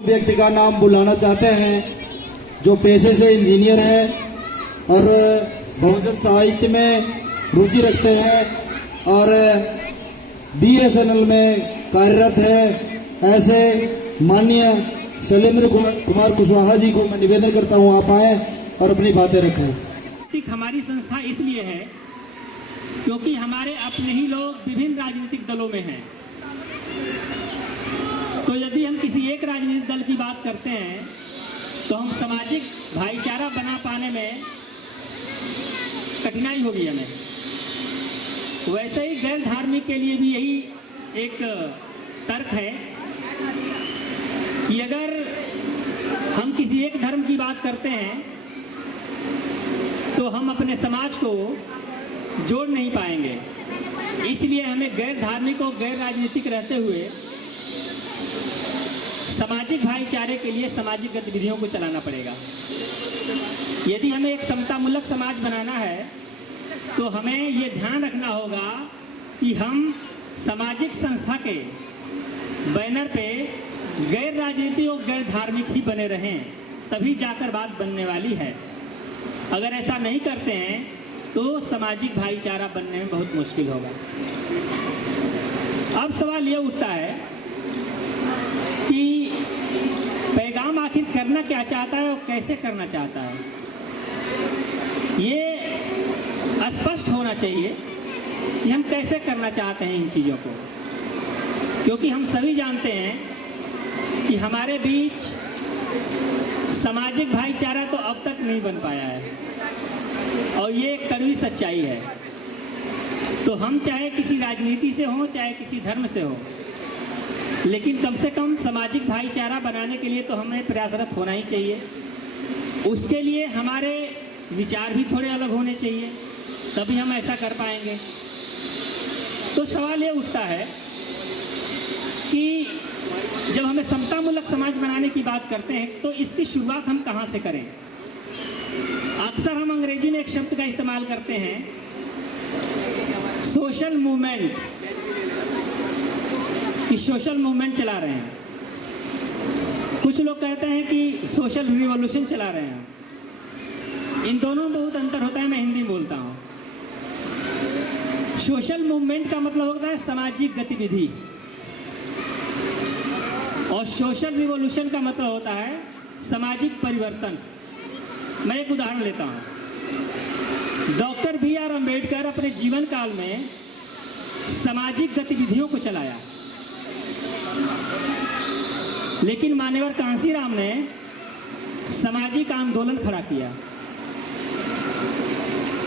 व्यक्ति का नाम बुलाना चाहते हैं जो पेशे से इंजीनियर है और बहुजन साहित्य में रुचि रखते हैं और बीएसएनएल में कार्यरत है। ऐसे माननीय शैलेंद्र कुमार कुशवाहा जी को मैं निवेदन करता हूं आप आए और अपनी बातें रखें। हमारी संस्था इसलिए है क्योंकि हमारे अपने ही लोग विभिन्न राजनीतिक दलों में हैं। तो यदि हम किसी एक राजनीतिक दल की बात करते हैं तो हम सामाजिक भाईचारा बना पाने में कठिनाई होगी हमें। वैसे ही गैर धार्मिक के लिए भी यही एक तर्क है कि अगर हम किसी एक धर्म की बात करते हैं तो हम अपने समाज को जोड़ नहीं पाएंगे। इसलिए हमें गैर धार्मिक और गैर राजनीतिक रहते हुए सामाजिक भाईचारे के लिए सामाजिक गतिविधियों को चलाना पड़ेगा। यदि हमें एक समतामूलक समाज बनाना है तो हमें ये ध्यान रखना होगा कि हम सामाजिक संस्था के बैनर पे गैर राजनीतिक और गैर धार्मिक ही बने रहें, तभी जाकर बात बनने वाली है। अगर ऐसा नहीं करते हैं तो सामाजिक भाईचारा बनने में बहुत मुश्किल होगा। अब सवाल ये उठता है कि पैगाम आखिर करना क्या चाहता है और कैसे करना चाहता है। ये स्पष्ट होना चाहिए कि हम कैसे करना चाहते हैं इन चीज़ों को, क्योंकि हम सभी जानते हैं कि हमारे बीच सामाजिक भाईचारा तो अब तक नहीं बन पाया है और ये एक कड़वी सच्चाई है। तो हम चाहे किसी राजनीति से हों चाहे किसी धर्म से हो, लेकिन कम से कम सामाजिक भाईचारा बनाने के लिए तो हमें प्रयासरत होना ही चाहिए। उसके लिए हमारे विचार भी थोड़े अलग होने चाहिए, तभी हम ऐसा कर पाएंगे। तो सवाल ये उठता है कि जब हमें समतामूलक समाज बनाने की बात करते हैं तो इसकी शुरुआत हम कहाँ से करें। अक्सर हम अंग्रेजी में एक शब्द का इस्तेमाल करते हैं, सोशल मूवमेंट, कि सोशल मूवमेंट चला रहे हैं। कुछ लोग कहते हैं कि सोशल रिवॉल्यूशन चला रहे हैं। इन दोनों में बहुत अंतर होता है। मैं हिंदी बोलता हूँ। सोशल मूवमेंट का मतलब होता है सामाजिक गतिविधि और सोशल रिवॉल्यूशन का मतलब होता है सामाजिक परिवर्तन। मैं एक उदाहरण लेता हूँ। Doctor B.R. अम्बेडकर अपने जीवन काल में सामाजिक गतिविधियों को चलाया, लेकिन मान्यवर कांसीराम ने सामाजिक आंदोलन खड़ा किया।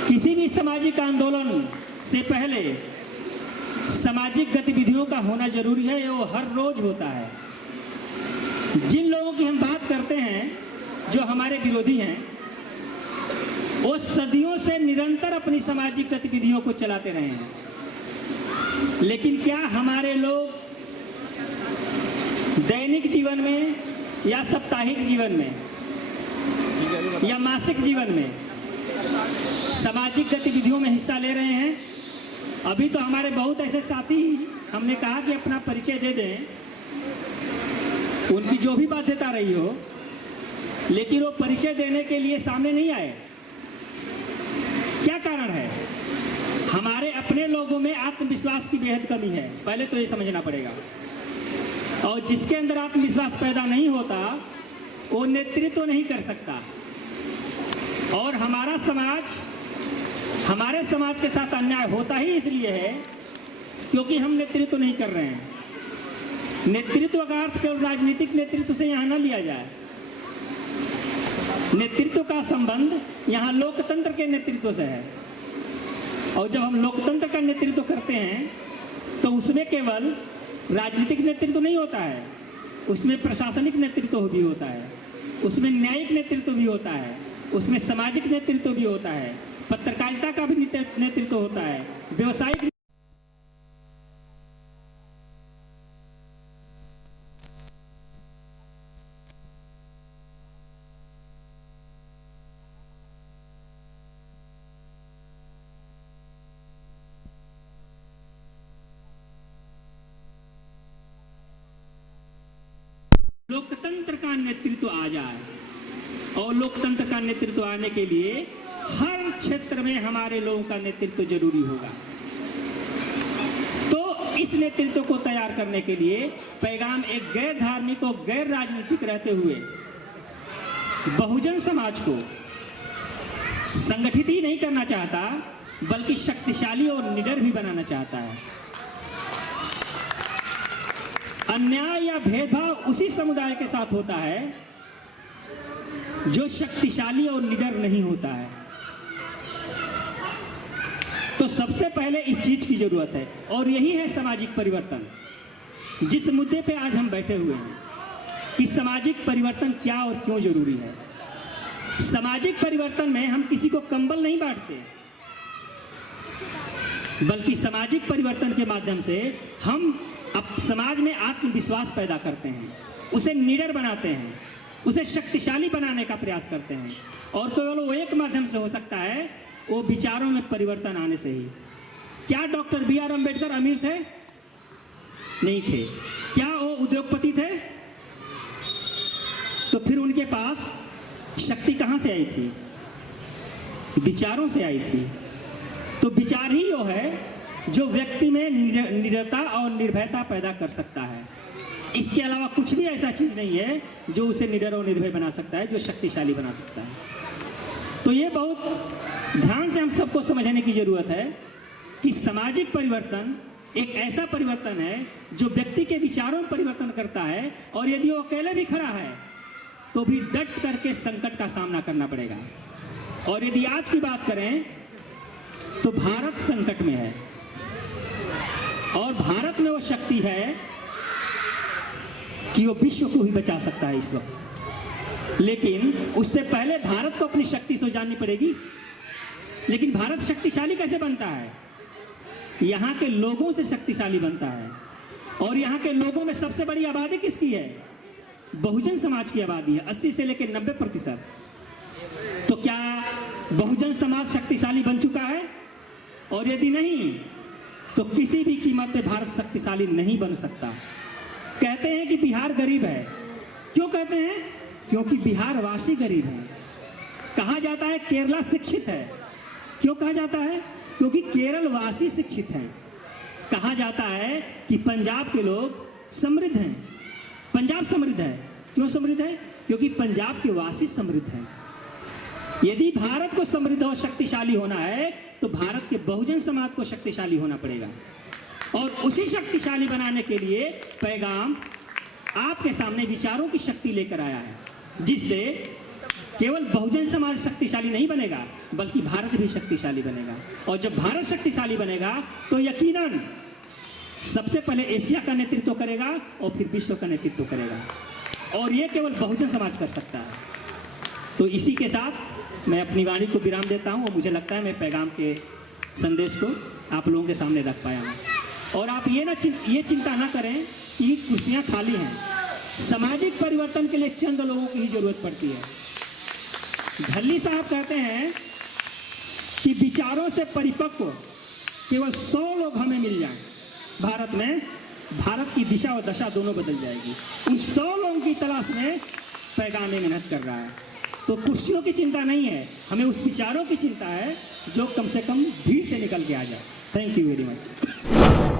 किसी भी सामाजिक आंदोलन से पहले सामाजिक गतिविधियों का होना जरूरी है। वो हर रोज होता है। जिन लोगों की हम बात करते हैं जो हमारे विरोधी हैं, वो सदियों से निरंतर अपनी सामाजिक गतिविधियों को चलाते रहे हैं, लेकिन क्या हमारे लोग दैनिक जीवन में या साप्ताहिक जीवन में या मासिक जीवन में सामाजिक गतिविधियों में हिस्सा ले रहे हैं? अभी तो हमारे बहुत ऐसे साथी, हमने कहा कि अपना परिचय दे दें, उनकी जो भी बाध्यता रही हो, लेकिन वो परिचय देने के लिए सामने नहीं आए। क्या कारण है? हमारे अपने लोगों में आत्मविश्वास की बेहद कमी है, पहले तो ये समझना पड़ेगा। और जिसके अंदर आत्मविश्वास पैदा नहीं होता वो नेतृत्व नहीं कर सकता। और हमारे समाज के साथ अन्याय होता ही इसलिए है क्योंकि हम नेतृत्व नहीं कर रहे हैं। नेतृत्व का अर्थ केवल राजनीतिक नेतृत्व से यहाँ न लिया जाए। नेतृत्व का संबंध यहाँ लोकतंत्र के नेतृत्व से है। और जब हम लोकतंत्र का नेतृत्व करते हैं तो उसमें केवल राजनीतिक नेतृत्व नहीं होता है, उसमें प्रशासनिक नेतृत्व भी होता है, उसमें न्यायिक नेतृत्व भी होता है, उसमें सामाजिक नेतृत्व भी होता है, पत्रकारिता का भी नेतृत्व होता है, व्यवसायिक लोकतंत्र का नेतृत्व आ जाए, और लोकतंत्र का नेतृत्व आने के लिए हर क्षेत्र में हमारे लोगों का नेतृत्व जरूरी होगा। तो इस नेतृत्व को तैयार करने के लिए पैगाम एक गैर धार्मिक और गैर राजनीतिक रहते हुए बहुजन समाज को संगठित ही नहीं करना चाहता, बल्कि शक्तिशाली और निडर भी बनाना चाहता है। अन्याय या भेदभाव उसी समुदाय के साथ होता है जो शक्तिशाली और निडर नहीं होता है। तो सबसे पहले इस चीज की जरूरत है, और यही है सामाजिक परिवर्तन। जिस मुद्दे पे आज हम बैठे हुए हैं कि सामाजिक परिवर्तन क्या और क्यों जरूरी है। सामाजिक परिवर्तन में हम किसी को कंबल नहीं बांटते, बल्कि सामाजिक परिवर्तन के माध्यम से हम समाज में आत्मविश्वास पैदा करते हैं, उसे निडर बनाते हैं, उसे शक्तिशाली बनाने का प्रयास करते हैं। और केवल वो एक माध्यम से हो सकता है, वो विचारों में परिवर्तन आने से ही। क्या डॉक्टर B.R. अम्बेडकर अमीर थे? नहीं थे। क्या वो उद्योगपति थे? तो फिर उनके पास शक्ति कहां से आई थी? विचारों से आई थी। तो विचार ही वो है जो व्यक्ति में निडरता और निर्भयता पैदा कर सकता है। इसके अलावा कुछ भी ऐसा चीज नहीं है जो उसे निडर और निर्भय बना सकता है, जो शक्तिशाली बना सकता है। तो ये बहुत ध्यान से हम सबको समझने की जरूरत है कि सामाजिक परिवर्तन एक ऐसा परिवर्तन है जो व्यक्ति के विचारों में परिवर्तन करता है, और यदि वो अकेले भी खड़ा है तो भी डट करके संकट का सामना करना पड़ेगा। और यदि आज की बात करें तो भारत संकट में है, और भारत में वो शक्ति है कि वो विश्व को भी बचा सकता है इस वक्त। लेकिन उससे पहले भारत को अपनी शक्ति तो जाननी पड़ेगी। लेकिन भारत शक्तिशाली कैसे बनता है? यहाँ के लोगों से शक्तिशाली बनता है। और यहाँ के लोगों में सबसे बड़ी आबादी किसकी है? बहुजन समाज की आबादी है, 80 से लेकर 90%। तो क्या बहुजन समाज शक्तिशाली बन चुका है? और यदि नहीं, तो किसी भी कीमत पे भारत शक्तिशाली नहीं बन सकता। कहते हैं कि बिहार गरीब है। क्यों कहते हैं? क्योंकि बिहार वासी गरीब है। कहा जाता है केरला शिक्षित है। क्यों कहा जाता है? क्योंकि केरल वासी शिक्षित हैं। कहा जाता है कि पंजाब के लोग समृद्ध हैं। पंजाब समृद्ध है। क्यों समृद्ध है? क्योंकि पंजाब के वासी समृद्ध हैं। यदि भारत को समृद्ध और शक्तिशाली होना है तो भारत के बहुजन समाज को शक्तिशाली होना पड़ेगा। और उसी शक्तिशाली बनाने के लिए पैगाम आपके सामने विचारों की शक्ति लेकर आया है, जिससे केवल बहुजन समाज शक्तिशाली नहीं बनेगा, बल्कि भारत भी शक्तिशाली बनेगा। और जब भारत शक्तिशाली बनेगा तो यकीनन सबसे पहले एशिया का नेतृत्व करेगा और फिर विश्व का नेतृत्व करेगा। और यह केवल बहुजन समाज कर सकता है। तो इसी के साथ मैं अपनी वाणी को विराम देता हूं, और मुझे लगता है मैं पैगाम के संदेश को आप लोगों के सामने रख पाया हूं। और आप ये चिंता ना करें कि कुर्सियां खाली हैं। सामाजिक परिवर्तन के लिए चंद लोगों की ही जरूरत पड़ती है। झल्ली साहब कहते हैं कि विचारों से परिपक्व केवल 100 लोग हमें मिल जाएं, भारत में भारत की दिशा और दशा दोनों बदल जाएगी। उन 100 लोगों की तलाश में पैगाम में मेहनत कर रहा है। तो कुर्सियों की चिंता नहीं है, हमें उस विचारों की चिंता है जो कम से कम भीड़ से निकल के आ जाए। Thank you very much.